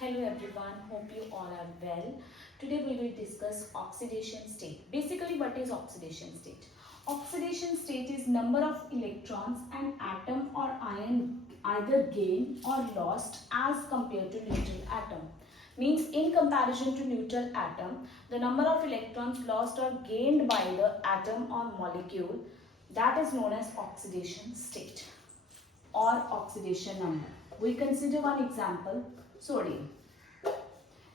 Hello everyone, hope you all are well. Today we will discuss oxidation state. Basically, what is oxidation state? Oxidation state is number of electrons an atom or ion either gained or lost as compared to neutral atom. Means in comparison to neutral atom, the number of electrons lost or gained by the atom or molecule, that is known as oxidation state or oxidation number. We consider one example, sodium.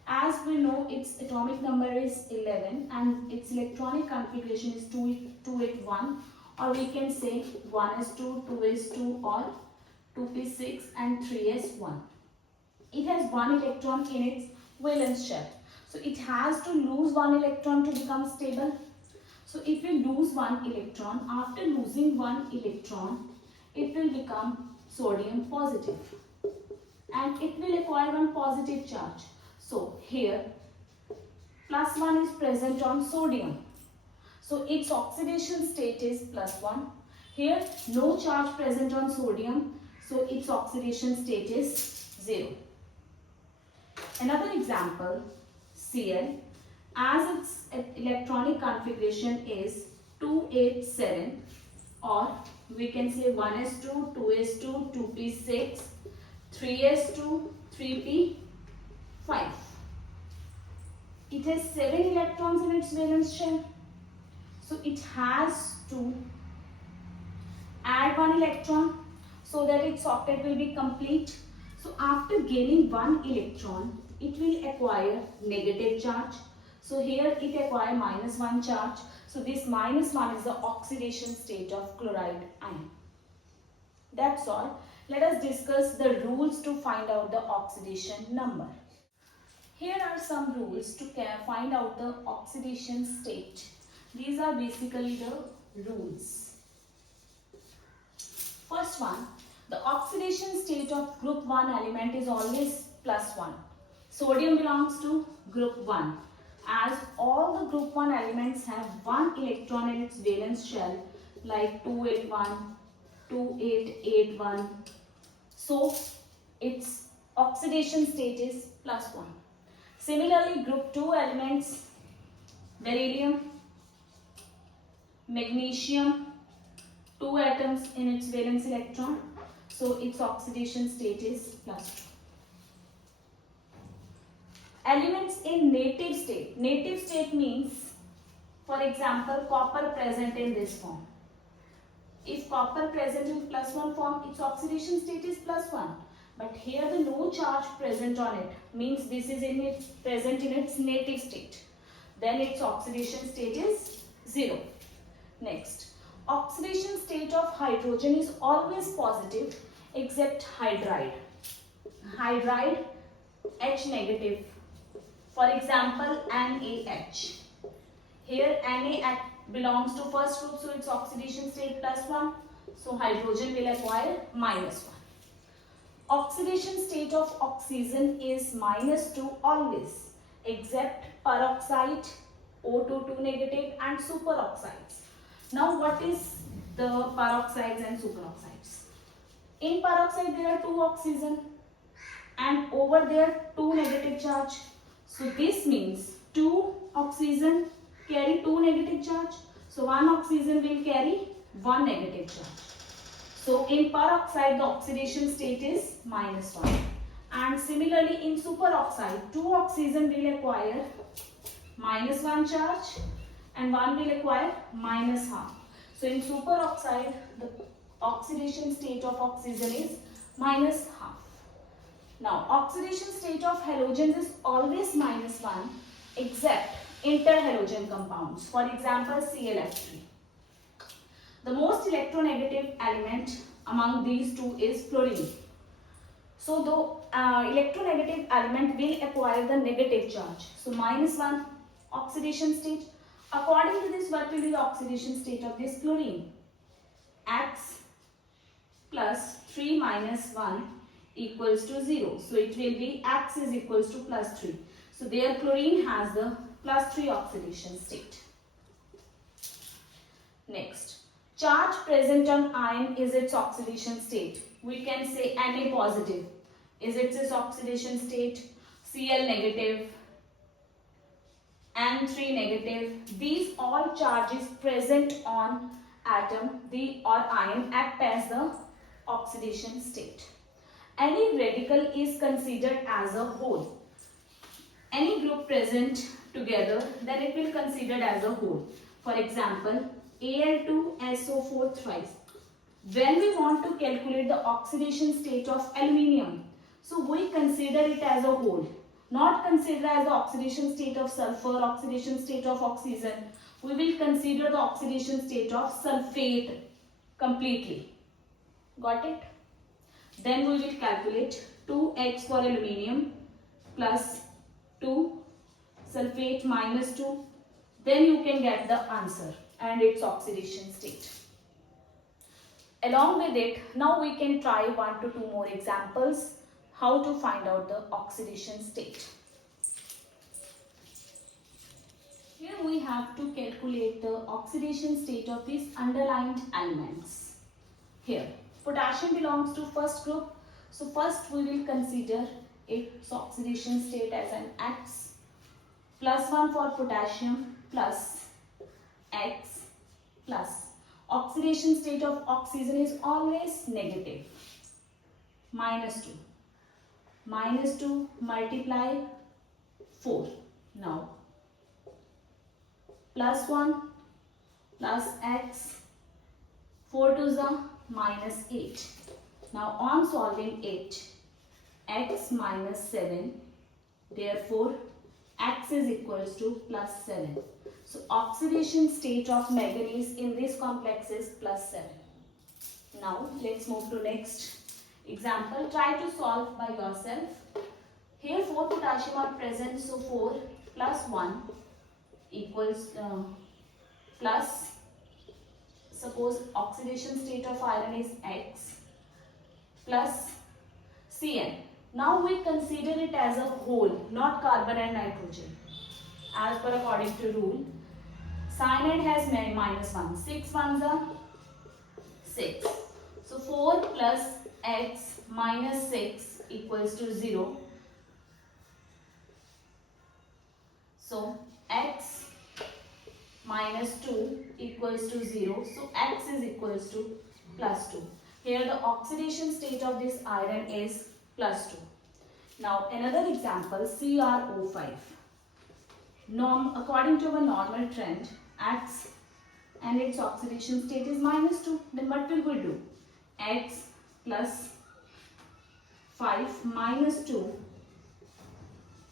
As we know, its atomic number is 11 and its electronic configuration is 281, or we can say 1s2, 2s2 or 2p6 and 3s1. It has one electron in its valence shell. So it has to lose one electron to become stable. So if we lose one electron, after losing one electron, it will become sodium positive and it will acquire one positive charge. So here plus 1 is present on sodium. So its oxidation state is +1. Here no charge present on sodium. So its oxidation state is 0. Another example, Cl. As its electronic configuration is 287, or we can say 1s2, 2s2, 2p6, 3s2, 3p5. It has 7 electrons in its valence shell. So it has to add one electron so that its octet will be complete. So after gaining one electron, it will acquire negative charge. So here it acquires -1 charge. So this -1 is the oxidation state of chloride ion. That's all. Let us discuss the rules to find out the oxidation number. Here are some rules to find out the oxidation state. These are basically the rules. First one, the oxidation state of group 1 element is always +1. Sodium belongs to group 1. As all the group 1 elements have one electron in its valence shell, like 281, 2881. So its oxidation state is +1. Similarly, group 2 elements, beryllium, magnesium, 2 atoms in its valence electron. So its oxidation state is +2. Elements in native state. Native state means, for example, copper present in this form. If copper present in +1 form, its oxidation state is +1. But here the no charge present on it means this is present in its native state. Then its oxidation state is 0. Next, oxidation state of hydrogen is always positive except hydride. Hydride H negative. For example, NaH. Here Na belongs to first group, so its oxidation state +1. So hydrogen will acquire -1. Oxidation state of oxygen is -2 always, except peroxide, O2 negative and superoxides. Now what is the peroxides and superoxides? In peroxide there are 2 oxygen and over there 2 negative charge. So this means 2 oxygen carry 2 negative charge. So 1 oxygen will carry 1 negative charge. So in peroxide the oxidation state is -1. And similarly in superoxide 2 oxygen will acquire -1 charge and 1 will acquire -1/2. So in superoxide the oxidation state of oxygen is -1/2. Now oxidation state of halogens is always -1 except interhalogen compounds. For example, ClF3. The most electronegative element among these two is chlorine. So the electronegative element will acquire the negative charge. So -1 oxidation state. According to this, what will be the oxidation state of this chlorine? X plus 3 minus 1 equals to 0. So it will be X is equals to +3. So there chlorine has the +3 oxidation state. Next, charge present on ion is its oxidation state. We can say Na positive is its oxidation state. Cl negative, N3 negative. These all charges present on atom or ion act as the oxidation state. Any radical is considered as a whole. Any group present together, then it will considered as a whole. For example, Al2SO4 thrice. When we want to calculate the oxidation state of aluminium, so we consider it as a whole, not consider as the oxidation state of sulfur, oxidation state of oxygen. We will consider the oxidation state of sulfate completely. Got it? Then we will calculate 2x for aluminium plus 2 sulfate minus 2. Then you can get the answer and its oxidation state. Along with it, now we can try 1 to 2 more examples how to find out the oxidation state. Here we have to calculate the oxidation state of these underlined elements. Here, potassium belongs to first group. So first we will consider its oxidation state as an X. +1 for potassium plus X plus. Oxidation state of oxygen is always negative. -2. -2 multiply 4. Now +1 plus X, 4 to the -8. Now on solving it, X minus 7, therefore X is equals to +7. So oxidation state of manganese in this complex is +7. Now let's move to next example. Try to solve by yourself. Here 4 potassium are present, so 4 plus 1 equals plus, suppose oxidation state of iron is X plus Cn. Now we consider it as a whole, not carbon and nitrogen. As per according to rule, cyanide has -1. 6 ones are 6. So 4 plus X minus 6 equals to 0. So X minus 2 equals to 0. So X is equals to +2. Here the oxidation state of this iron is +2. Now another example, CrO5. According to our normal trend, X and its oxidation state is -2. Then what will we do? X plus 5 minus 2,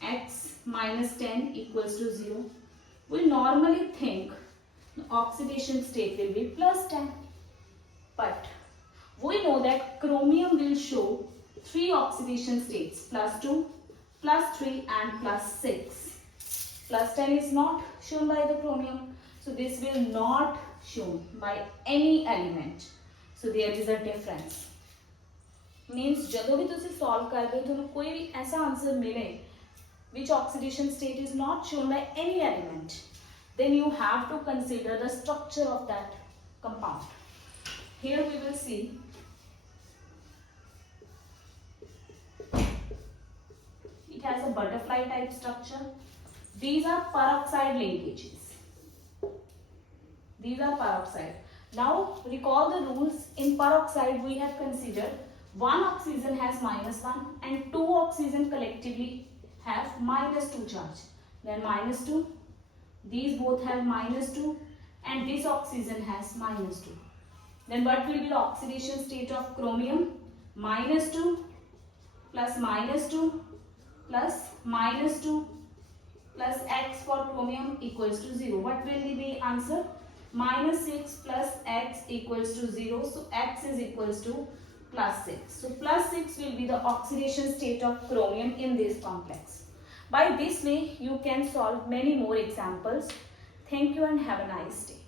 X minus 10 equals to 0. We normally think the oxidation state will be +10. But we know that chromium will show 3 oxidation states, +2, +3 and +6. +10 is not shown by the chromium. So this will not shown by any element. So there is a difference. Means ਜਦੋਂ ਵੀ ਤੁਸੀਂ solve ਕਰਦੇ ਹੋ ਤੁਹਾਨੂੰ ਕੋਈ ਵੀ ਐਸਾ answer ਮਿਲੇ which oxidation state is not shown by any element, then you have to consider the structure of that compound. Here we will see it has a butterfly type structure. These are peroxide linkages. These are peroxide. Now recall the rules. In peroxide we have considered one oxygen has -1 and 2 oxygen collectively have -2 charge. Then -2, these both have -2 and this oxygen has -2. Then what will be the oxidation state of chromium? -2 plus -2 plus -2 plus X for chromium equals to 0. What will be the answer? -6 plus X equals to 0. So X is equals to +6. So +6 will be the oxidation state of chromium in this complex. By this way, you can solve many more examples. Thank you and have a nice day.